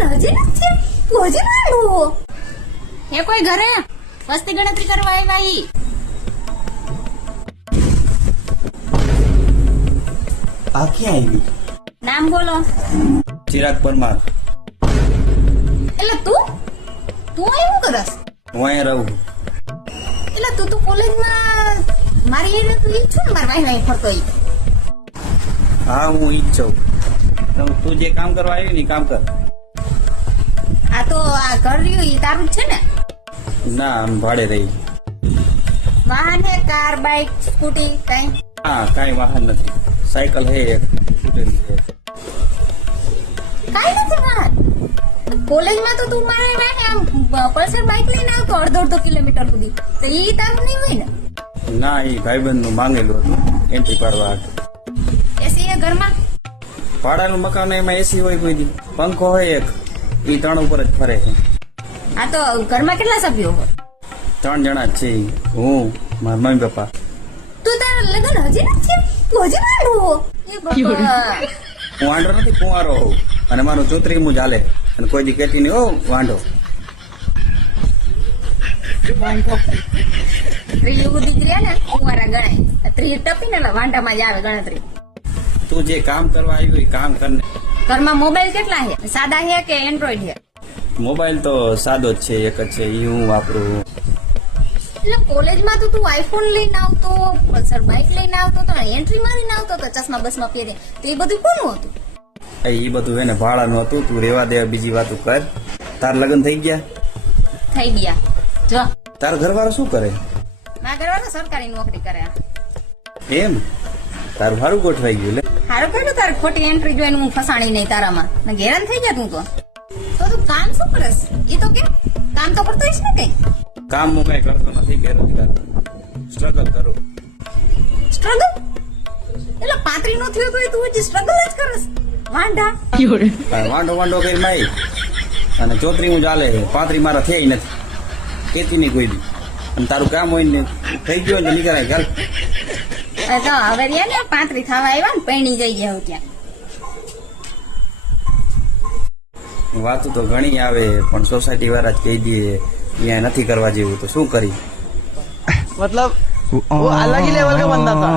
લગન હજી નથી તું હજી માંડવો હે કોઈ ઘરે વસ્તી ગણતરી કરવા આવ્યા ઈ આ ક્યાં આવી? નામ બોલો. ચિરાગ પરમાર. એટલે તું અહીં શું કરસ? હું અહીંયા રહું. એટલે તું કોલેજમાં મારી એને તું ઈ છું ને મારા વાઈ વાઈ ફરતો ઈ હા હું ઈ જ છું. તો તું જે કામ કરવા આવી ને ઈ કામ કર. આ તો આ ઘર રહ્યું ઈ તારું જ છે ને? ના આમ ભાડે રહી. વાહન હે કાર બાઇક સ્કૂટી કઈ? હા કાંઈ વાહન નથી. સાયકલ હે એક તૂટેલી છે. કાઈ નથી વાહન. કોલેજમાં તો તું મારે વાહન આમ પલ્સર બાઇક લઈને આવતો અડધો કિલોમીટર સુધી તો ઈ તારું નહીં હોય ને? ના ઈ ભાઈબંધ નું માંગેલું હતું એન્ટ્રી પાડવા હતું. એસી એ ઘરમાં? ભાડાનું મકાન એમાં એસી હોય કોઈ દી. પંખો હોય એક ઈ 3 ઉપર જ ફરે છે. આ તો ઘરમાં કેટલા સભ્યો હોય? 3 જણા જ છે. હું મારા મમ્મી પપ્પા. તું તારા લગન હજી નથી તું હજી માંડવો એ બાપા હું વાંઢો નથી કુંવારો હોઉં અને મારું ચોતરીમું ચાલે અને કોઈ દી કેતી નહીં હો વાંઢો. ત્રીજું દીકરી ને કુંવારા ગણાય ત્રીજ ટપી ને વાંઢામાં જ આવે ગણતરી. તું જે કામ કરવા આવ્યું એ કામ કરને. ઘરમાં મોબાઈલ કેટલા છે? સાદા છે કે એન્ડ્રોઈડ છે? મોબાઈલ તો સાદો જ છે એક જ છે એ હું વાપરું. એટલે કોલેજમાં તો તું આઈફોન લઈને આવતો પલ્સર બાઇક લઈને આવતો તો એન્ટ્રી મારીને આવતો તો ચશ્મા બસમાં પહેરે તો એ બધું કોનું હતું? એ બધું એને ભાડાનું હતું. તું રેવા દે બીજી વાતો કર. તાર લગ્ન થઈ ગયા? થઈ ગયા. જો તાર ઘરવાળો શું કરે? મારા ઘરવાળો સરકારી નોકરી કરે. એમ તારું સારું ગોઠવાઈ ગયું લે. હારું કર્યું તારે ખોટી એન્ટ્રી જોઈને હું ફસાણી નહીં તારામાં ને હેરાન થઈ ગયા તું તો તું કામ શું કરસ એ તો કે કામ તો કરતો હોઈશ ને કઈ? કામ હું કઈ કરતો નથી બેરોજગાર સ્ટ્રગલ કરું. સ્ટ્રગલ? એટલે 35 નો થયો તો તું હજી સ્ટ્રગલ જ કરસ? વાંઢા વાંઢો વાંઢો કઈ માઈ અને ચોતરી હું ચાલે 35 મારા થયા નથી કેતી નહીં કોઈ દી. અને તારું કામ હોય ને થઈ ગયો ને નીકળાય ઘર. તો હવે રહ્યા ને 35 થવા આવ્યા ને પૈણી જઈ ગયા ત્યાં. વાતો તો ઘણી આવે પણ સોસાયટી વાળા જ કહી દે અહીંયા નથી કરવા જેવું તો શું કરી. मतलब वो अलग ही लेवल का बंदा था।